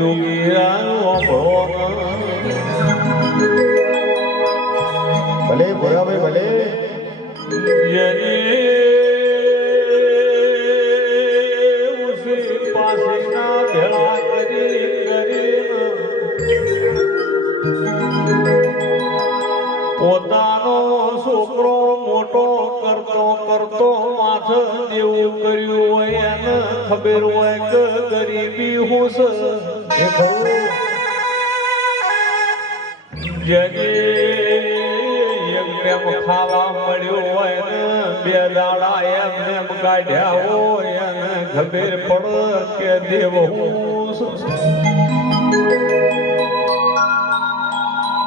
કલયુગી ભલે ભોળાભાઈ ભલે પોતાનો છોકરો મોટો કરતો કરતો માથ એવું કર્યું હોય એને ખબર હોય કે ગરીબી હું છે જેને એમ ખાવા મળ્યું હોય ને બે દાડા એમને કાઢ્યા હોય એને ખબર પડે કે દેવ હું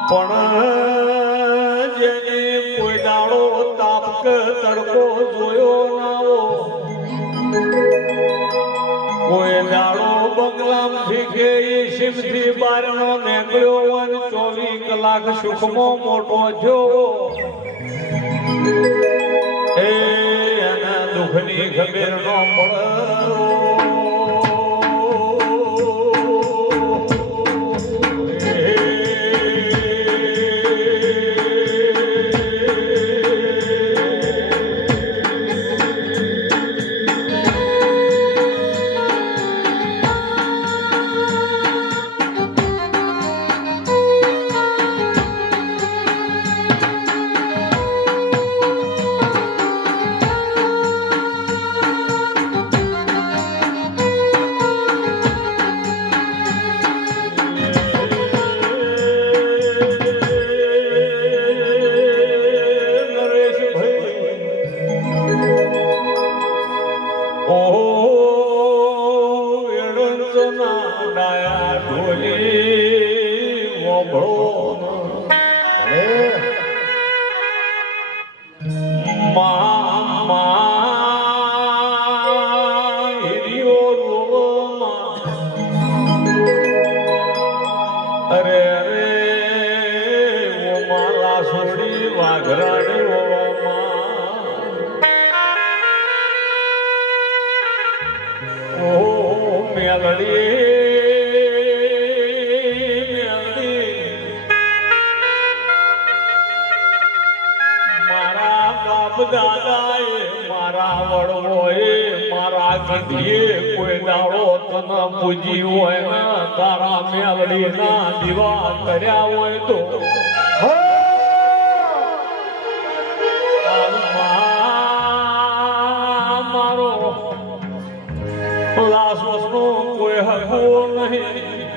પણ જેને કોઈ દાડો તાપ કે તડકો જોયો ના હો કોઈ દાડો બંગલામાંથી કે ઈશિમથી બારણો નીકળ્યો અને 24 કલાક સુખમાં મોટો થયો એના દુઃખની ખબર ન પડે દાદાએ મારા વડવોએ મારા ગંધીએ કોઈ દાડો તને પૂજી હોય ને તારા મેલડીના દીવા કર્યા હોય તો મારો લાસનો કોઈ હકો નહીં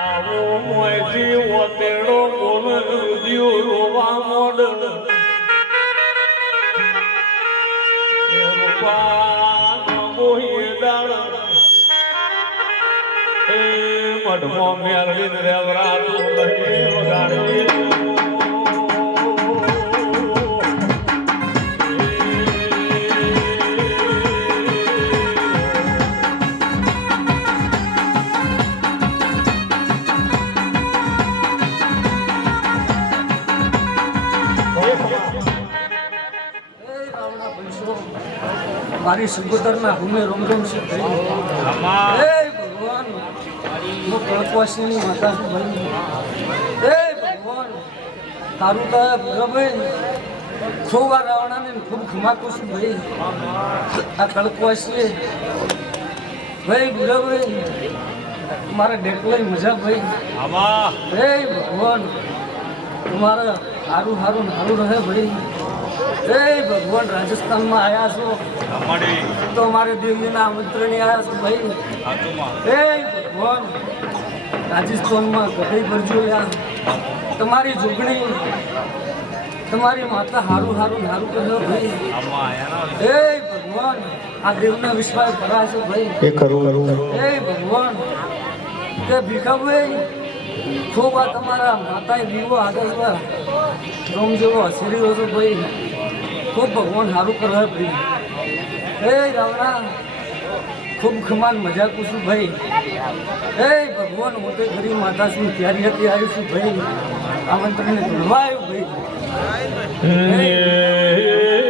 આવો મોયથી ઓતેડો બોલ રુદિયો રોવા મોડ એ રૂપા નમોહી દાળ એ મઢમો મેલડીન રેવરાતું લઈ વગાડી મારી સુગોતરના હુમે રોમરોમ છે ભગવાન હું કળકવાસીની માતા છું ભાઈ ભગવાન તારું તો બરાબર છોવા રાવણાને ખૂબ ખમાકું છું ભાઈ આ કળકવાસી ભાઈ બરાબર મારા ડેકલાઈ મજા ભાઈ ભગવાન તમારા સારું સારું સારું રહે ભાઈ ભગવાન રાજસ્થાનમાં આવ્યા છો તો અમારે દેવીના આમંત્રણે આવ્યા છો ભાઈ ભગવાન રાજસ્થાનમાં ગઢઈ ભરજો તમારી જોગણી તમારી માતા હારું હારું નારું કર્યો ભાઈ ભગવાન આ દેવના વિશ્વાસ ભરા છે ભાઈ ભગવાન કે ભીખાભાઈ ખૂબ આ તમારા માતાએ દીવો આગળ રોમ જેવો હસેરી છો ભાઈ ખૂબ ભગવાન સારું કરે ભાઈ રાવણા ખૂબ ખમાન મજા પૂછું ભાઈ ભગવાન હું તો ગરીબ માતા છું ત્યારે હતી આવ્યું છું ભાઈ આમંત્રણને ભૂલવા આવ્યું ભાઈ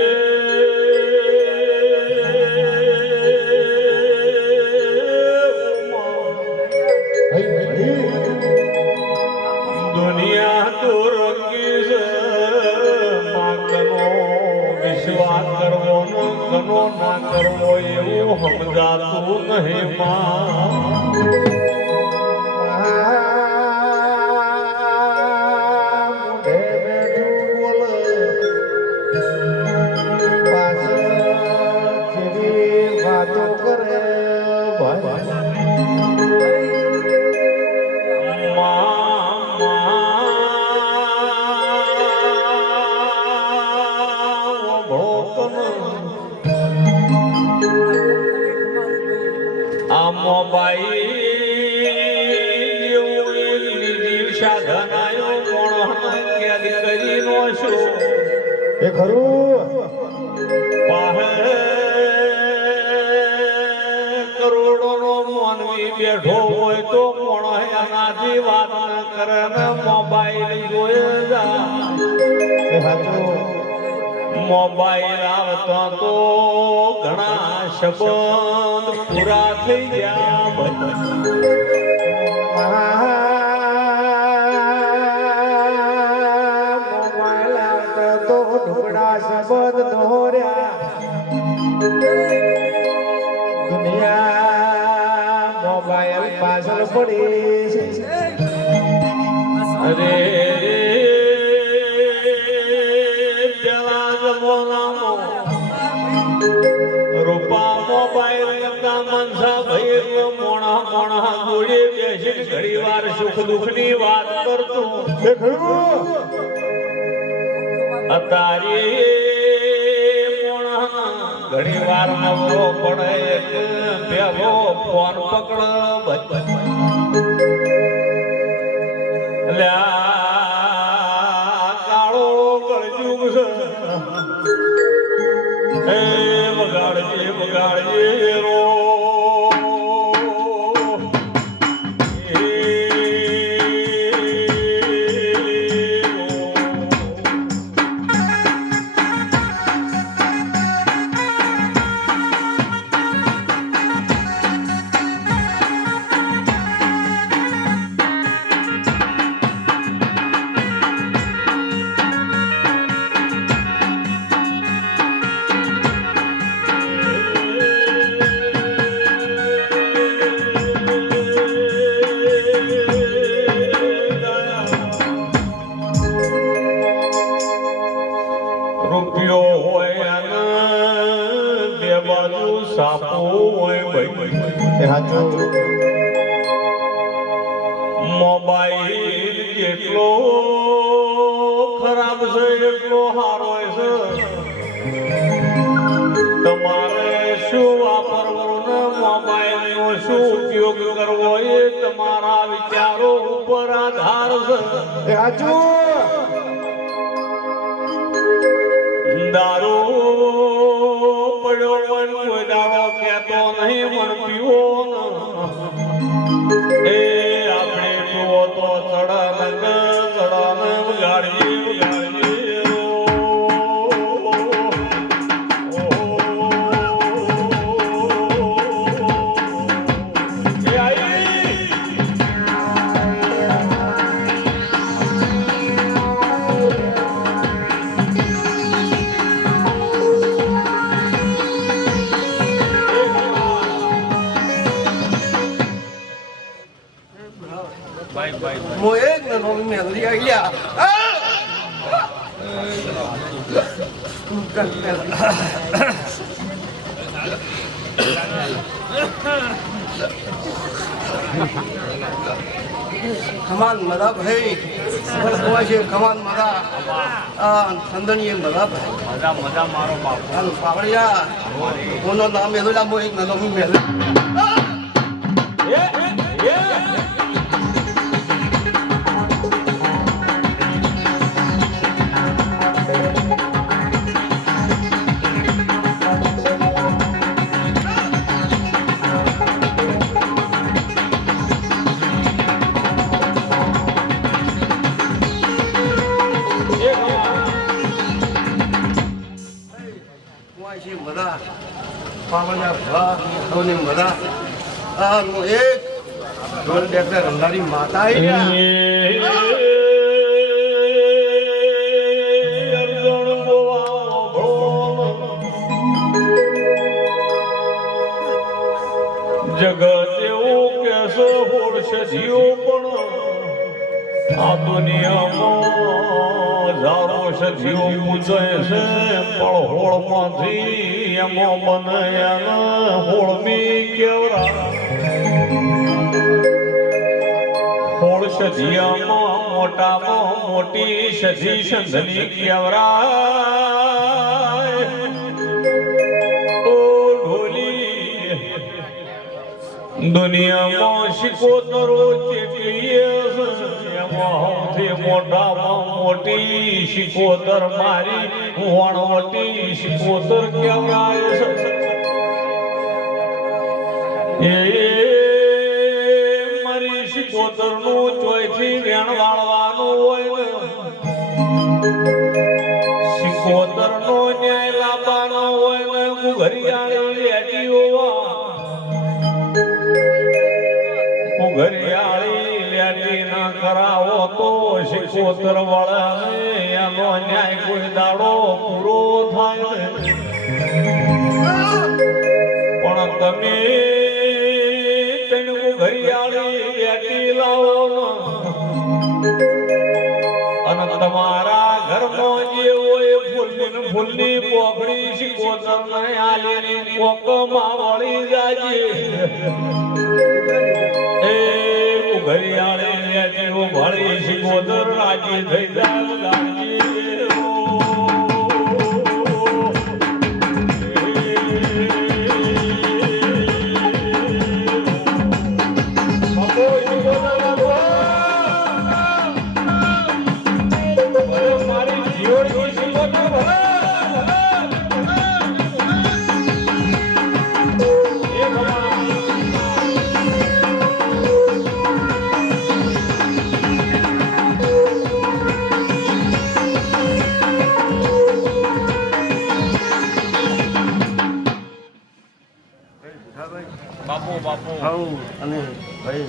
ધંધો ના કરવો એવું સમજાતું નહીં માં. મોઢે બેઠું બોલે પાછળ જેવી વાતો કરે ભાઈ આ મોબાઈલ એવું નિર્જીવ સાધન આવ્યો મોણ કેદ કરી નો શું એ ખરું કરોડો નો માનવી બેઠો હોય તો મોણ એનાથી વાત ન કરે ને મોબાઈલ જોયે જા. એ સાચું મોબાઈલ આવતો તો ઘણા શબ્દ પૂરા થઈ ગયા. મોબાઈલ આવતો તો ઢુકડા શબ્દ દોર્યા દુનિયા મોબાઈલ પાછળ પડી છે. અરે પેલા જમાનામાં રૂપા મોબાઈલ કરતા મનસા ભાઈ મોણા મોણા જોડે બેસીને ઘણી વાર સુખ દુઃખ ની વાત કરતું. એ ખરું અત્યારે મોણા ઘણી વાર નવરો પડે પેલો ફોન પકડ કાળો કળજુગ છે એ વગાડજે વગાડજે રો રૂપિયો હોય અને બે બાજુ સાપો હોય ભાઈ. એ સાચું મોબાઈલ જેટલો ખરાબ છે એટલો સારો છે. તમારે શું વાપરવું ને મોબાઈલ નો શું ઉપયોગ કરવો એ તમારા વિચારો ઉપર આધાર છે. એ સાચું દારૂ પડ્યો હોય ને કોઈ દાડો કહેતો નહીં પણ પીવો ને એ આપણે પીવો તો ચડન ગાડીએ ગાડીએ મો એક ને નો મેલરી આયા કમાન મરા ભાઈ બસ છે કમાન મરા આ સંદણીએ મરા ભાઈ મજા મજા મારો બાપ આનું પાવડિયા ઓનો નામ મેલોલા મો એક નનો મેલ મરા પાવડિયા ભા ઓને મરા આ નો એક ઢોલ દેખતા રંગારી માતા આયા જગત એવું કેસે હોળશે જીવો પણ આ દુનિયામાં હજારો સજીવો પૂજે છે પણ હોળમાંથી એમાં બને એને હોળમી કેવડા હોળ સજીયામાં મોટામાં મોટી સજી સંધની કેવરાય ઓ ઢોલી દુનિયામાં શિકોતરો ચેટલીએ એમાં સૌથી મોટામાં મોટી શિકોતર મારી વણવટી શિકોતર કેવરાય એ મારી શિકોતર નું ચોયથી વેણ વાળવાનું હોય ને શિકોતર નો ન્યાય લાવવાનો હોય ને ઘરિયાળી લેટી હોવા ઘરિયાળી લેટી ના કરાવો તો શિકોતર વાળાને એનો ન્યાય કોઈ દાડો પૂરો થાય ને પણ તમે ઘરિયાળી લેટી લાવો અને તમારા ઘરમાં જે હોય ફૂલની પોખડી શિકોતર ને આલીની પોકમાં વળી જાજે એ ઘરિયાળી લેટી વળી શિકોતર રાજી થઈ જાય બાપુ અને ભાઈ